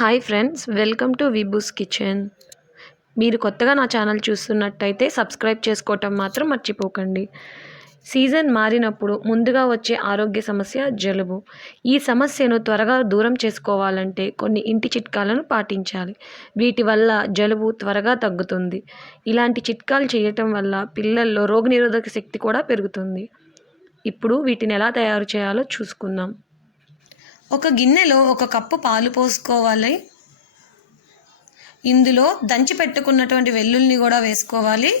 Hi friends, welcome to Vibhu's kitchen. మీరు కొత్తగా నా ఛానల్ చూస్తున్నట్టయితే సబ్స్క్రైబ్ చేసుకోవటం మాత్రం మర్చిపోకండి. సీజన్ మారినప్పుడు ముందుగా వచ్చే ఆరోగ్య సమస్య జలుబు. ఈ సమస్యను త్వరగా దూరం చేసుకోవాలంటే కొన్ని ఇంటి చిట్కాలను పాటించాలి. వీటి వల్ల జలుబు త్వరగా తగ్గుతుంది. ఇలాంటి చిట్కాలు చేయటం వల్ల పిల్లల్లో రోగనిరోధక శక్తి కూడా పెరుగుతుంది. ఇప్పుడు వీటిని ఎలా తయారు చేయాలో చూసుకుందాం. ఒక గిన్నెలో 1 కప్పు పాలు పోసుకోవాలి. ఇందులో దంచి పెట్టుకున్నటువంటి వెల్లుల్ని కూడా వేసుకోవాలి.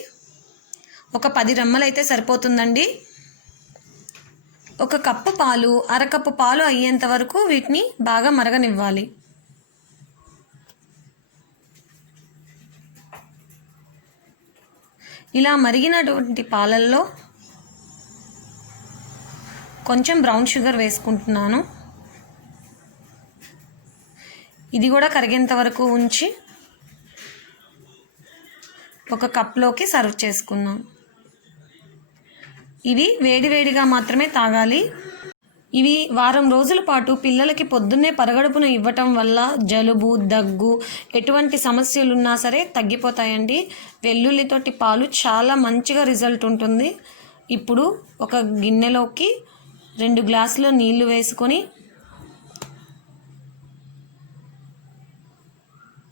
ఒక 10 రెమ్మలు అయితే సరిపోతుందండి. 1 కప్పు పాలు, అరకప్పు పాలు అయ్యేంత వరకు వీటిని బాగా మరగనివ్వాలి. ఇలా మరిగినటువంటి పాలల్లో కొంచెం బ్రౌన్ షుగర్ వేసుకుంటున్నాను. ఇది కూడా కరిగేంత వరకు ఉంచి ఒక కప్లోకి సర్వ్ చేసుకుందాం. ఇవి వేడివేడిగా మాత్రమే తాగాలి. ఇవి వారం రోజుల పాటు పిల్లలకి పొద్దున్నే పరగడుపున ఇవ్వటం వల్ల జలుబు, దగ్గు, ఎటువంటి సమస్యలు ఉన్నా సరే తగ్గిపోతాయండి. వెల్లుల్లితోటి పాలు చాలా మంచిగా రిజల్ట్ ఉంటుంది. ఇప్పుడు ఒక గిన్నెలోకి 2 గ్లాసుల నీళ్లు వేసుకొని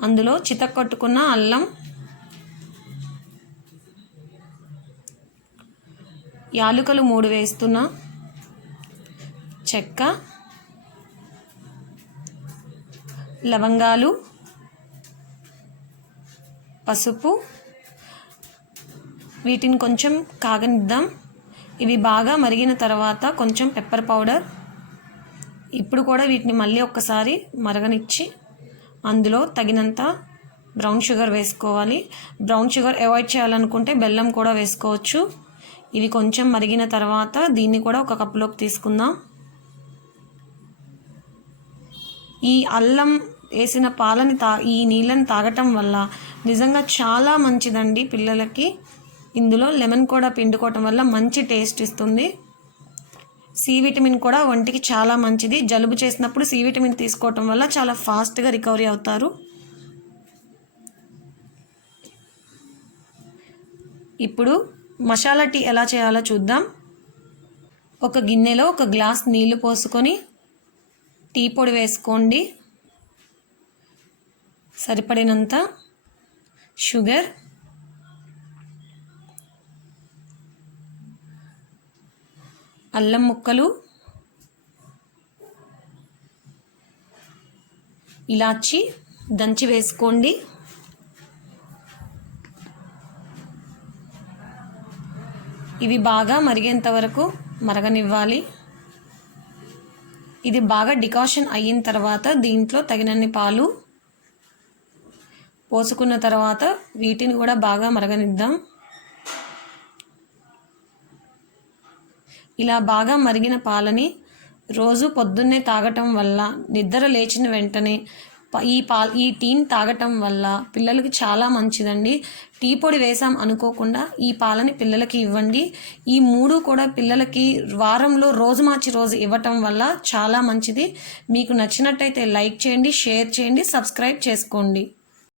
అందులో చితక్కొట్టుకున్న అల్లం, యాలకులు 3 వేస్తున్నా, చెక్క, లవంగాలు, పసుపు, వీటిని కొంచెం కాగనిద్దాం. ఇవి బాగా మరిగిన తర్వాత కొంచెం పెప్పర్ పౌడర్. ఇప్పుడు కూడా వీటిని మళ్ళీ ఒక్కసారి మరగనిచ్చి అందులో తగినంత బ్రౌన్ షుగర్ వేసుకోవాలి. బ్రౌన్ షుగర్ అవాయిడ్ చేయాలనుకుంటే బెల్లం కూడా వేసుకోవచ్చు. ఇవి కొంచెం మరిగిన తర్వాత దీన్ని కూడా ఒక కప్పులోకి తీసుకుందాం. ఈ అల్లం వేసిన పాలని ఈ నీళ్ళని తాగటం వల్ల నిజంగా చాలా మంచిదండి పిల్లలకి. ఇందులో లెమన్ కూడా పిండుకోవటం వల్ల మంచి టేస్ట్ ఇస్తుంది. సి విటమిన్ కూడా ఒంటికి చాలా మంచిది. జలుబు చేసినప్పుడు సి విటమిన్ తీసుకోవటం వల్ల చాలా ఫాస్ట్గా రికవరీ అవుతారు. ఇప్పుడు మసాలా టీ ఎలా చేయాలో చూద్దాం. ఒక గిన్నెలో 1 గ్లాస్ నీళ్లు పోసుకొని టీ పొడి వేసుకోండి. సరిపడినంత షుగర్, అల్లం ముక్కలు, ఇలాచి దంచి వేసుకోండి. ఇవి బాగా మరిగేంత వరకు మరగనివ్వాలి. ఇది బాగా డికాషన్ అయిన తర్వాత దీంట్లో తగినన్ని పాలు పోసుకున్న తర్వాత వీటిని కూడా బాగా మరగనిద్దాం. ఇలా బాగా మరిగిన పాలని రోజు పొద్దున్నే తాగటం వల్ల, నిద్ర లేచిన వెంటనే ఈ టీని తాగటం వల్ల పిల్లలకి చాలా మంచిదండి. టీ పొడి వేసాం అనుకోకుండా ఈ పాలని పిల్లలకి ఇవ్వండి. ఈ 3 కూడా పిల్లలకి వారంలో రోజు మార్చి రోజు ఇవ్వటం వల్ల చాలా మంచిది. మీకు నచ్చినట్టయితే లైక్ చేయండి, షేర్ చేయండి, సబ్స్క్రైబ్ చేసుకోండి.